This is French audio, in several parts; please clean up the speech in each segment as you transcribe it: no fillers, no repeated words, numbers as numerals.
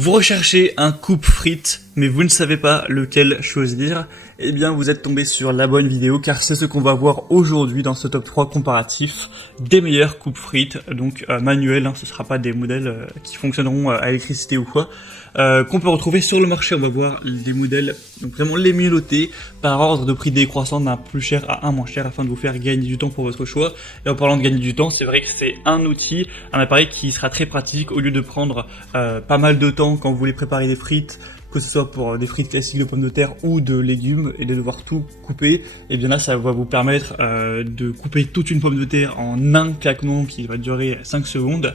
Vous recherchez un coupe-frites, mais vous ne savez pas lequel choisir, eh bien vous êtes tombé sur la bonne vidéo car c'est ce qu'on va voir aujourd'hui dans ce top 3 comparatif des meilleurs coupe-frites, donc manuels, ce ne sera pas des modèles qui fonctionneront à électricité ou quoi, qu'on peut retrouver sur le marché. On va voir des modèles donc vraiment les mieux notés par ordre de prix décroissant d'un plus cher à un moins cher afin de vous faire gagner du temps pour votre choix. Et en parlant de gagner du temps, c'est vrai que c'est un outil, un appareil qui sera très pratique au lieu de prendre pas mal de temps quand vous voulez préparer des frites, que ce soit pour des frites classiques de pommes de terre ou de légumes, et de devoir tout couper. Et bien là, ça va vous permettre de couper toute une pomme de terre en un claquement qui va durer 5 secondes.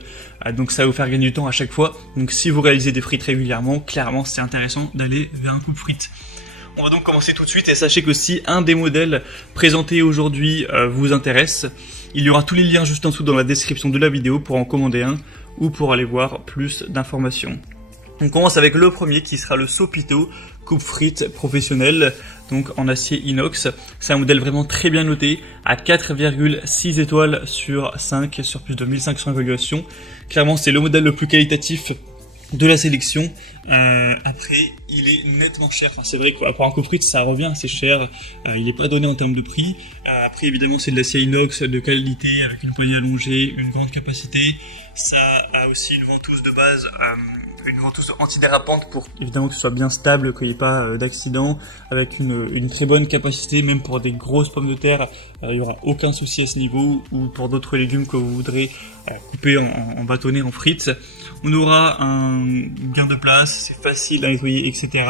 Donc ça va vous faire gagner du temps à chaque fois. Donc si vous réalisez des frites régulièrement, clairement c'est intéressant d'aller vers un coupe-frites. On va donc commencer tout de suite, et sachez que si un des modèles présentés aujourd'hui vous intéresse, il y aura tous les liens juste en dessous dans la description de la vidéo pour en commander un ou pour aller voir plus d'informations. On commence avec le premier qui sera le Sopito coupe-frites professionnel, donc en acier inox. C'est un modèle vraiment très bien noté, à 4,6 étoiles sur 5 sur plus de 1500 évaluations. Clairement c'est le modèle le plus qualitatif de la sélection. Après il est nettement cher, enfin c'est vrai que pour un coupe-frites ça revient assez cher, il n'est pas donné en termes de prix. Après évidemment c'est de l'acier inox de qualité avec une poignée allongée, une grande capacité. Ça a aussi une ventouse de base, une ventouse antidérapante pour évidemment que ce soit bien stable, qu'il n'y ait pas d'accident, avec une très bonne capacité, même pour des grosses pommes de terre, il n'y aura aucun souci à ce niveau, ou pour d'autres légumes que vous voudrez couper en bâtonnets, en frites. On aura un gain de place, c'est facile à nettoyer, etc.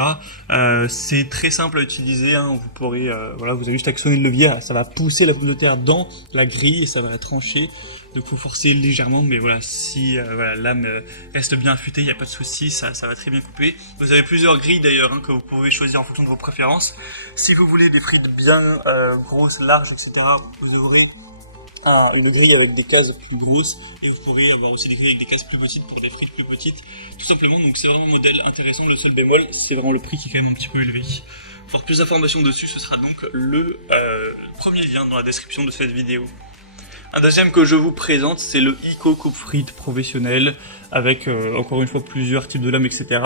C'est très simple à utiliser, vous pourrez, vous avez juste à actionner le levier, ça va pousser la pomme de terre dans la grille et ça va la trancher. Donc vous forcez légèrement, mais voilà, si la lame reste bien affûtée, il n'y a pas de souci, ça va très bien couper. Vous avez plusieurs grilles d'ailleurs que vous pouvez choisir en fonction de vos préférences. Si vous voulez des frites bien grosses, larges, etc., vous aurez une grille avec des cases plus grosses, et vous pourrez avoir aussi des grilles avec des cases plus petites pour des frites plus petites, tout simplement. Donc c'est vraiment un modèle intéressant. Le seul bémol, c'est vraiment le prix qui est quand même un petit peu élevé. Pour avoir plus d'informations dessus, ce sera donc le premier lien dans la description de cette vidéo. Un deuxième que je vous présente, c'est le Eco coupe-frites professionnel, avec encore une fois plusieurs types de lames, etc.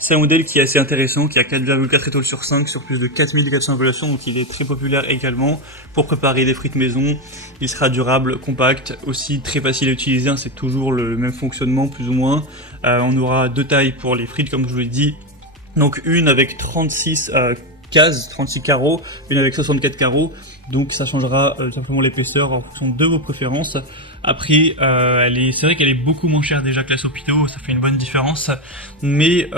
C'est un modèle qui est assez intéressant, qui a 4,4 étoiles sur 5 sur plus de 4400 évaluations, donc il est très populaire également pour préparer des frites maison. Il sera durable, compact, aussi très facile à utiliser, c'est toujours le même fonctionnement plus ou moins. On aura deux tailles pour les frites comme je vous l'ai dit, donc une avec 36 cases, 36 carreaux, une avec 64 carreaux, donc ça changera simplement l'épaisseur en fonction de vos préférences. Après c'est vrai qu'elle est beaucoup moins chère déjà que la Sopito, ça fait une bonne différence, mais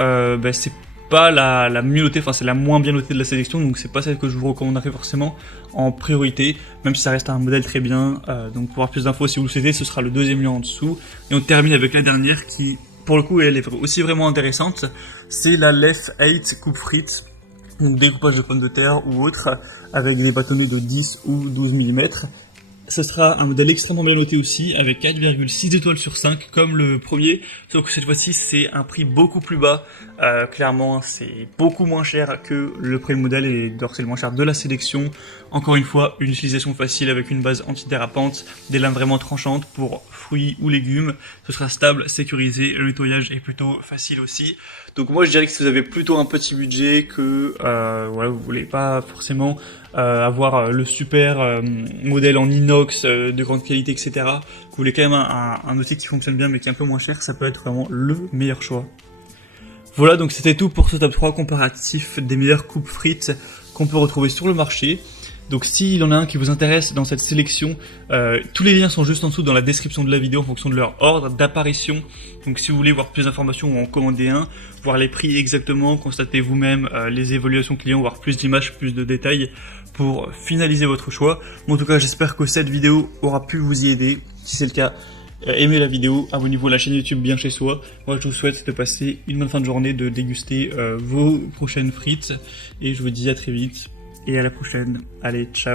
c'est pas la mieux notée, c'est la moins bien notée de la sélection, donc c'est pas celle que je vous recommanderais forcément en priorité, même si ça reste un modèle très bien. Donc pour avoir plus d'infos, si vous le souhaitez, ce sera le deuxième lien en dessous. Et on termine avec la dernière qui, pour le coup, elle est aussi vraiment intéressante, c'est la Lef 8 coupe-frites. Donc découpage de pommes de terre ou autre, avec des bâtonnets de 10 ou 12 mm. Ce sera un modèle extrêmement bien noté aussi, avec 4,6 étoiles sur 5 comme le premier, sauf que cette fois-ci c'est un prix beaucoup plus bas. Clairement c'est beaucoup moins cher que le premier modèle, et d'ailleurs c'est le moins cher de la sélection. Encore une fois, une utilisation facile avec une base antidérapante, des lames vraiment tranchantes pour fruits ou légumes. Ce sera stable, sécurisé, le nettoyage est plutôt facile aussi. Donc moi je dirais que si vous avez plutôt un petit budget, que vous voulez pas forcément avoir le super modèle en inox de grande qualité, etc., que vous voulez quand même un outil qui fonctionne bien mais qui est un peu moins cher, ça peut être vraiment le meilleur choix. Voilà, donc c'était tout pour ce top 3 comparatif des meilleurs coupe-frites qu'on peut retrouver sur le marché. Donc s'il y en a un qui vous intéresse dans cette sélection, tous les liens sont juste en dessous dans la description de la vidéo en fonction de leur ordre d'apparition. Donc si vous voulez voir plus d'informations ou en commander un, voir les prix exactement, constater vous-même les évaluations clients, voir plus d'images, plus de détails pour finaliser votre choix. Bon, en tout cas, j'espère que cette vidéo aura pu vous y aider. Si c'est le cas, aimez la vidéo, abonnez-vous à la chaîne YouTube Bien Chez Soi. Moi je vous souhaite de passer une bonne fin de journée, de déguster vos prochaines frites, et je vous dis à très vite et à la prochaine. Allez, ciao.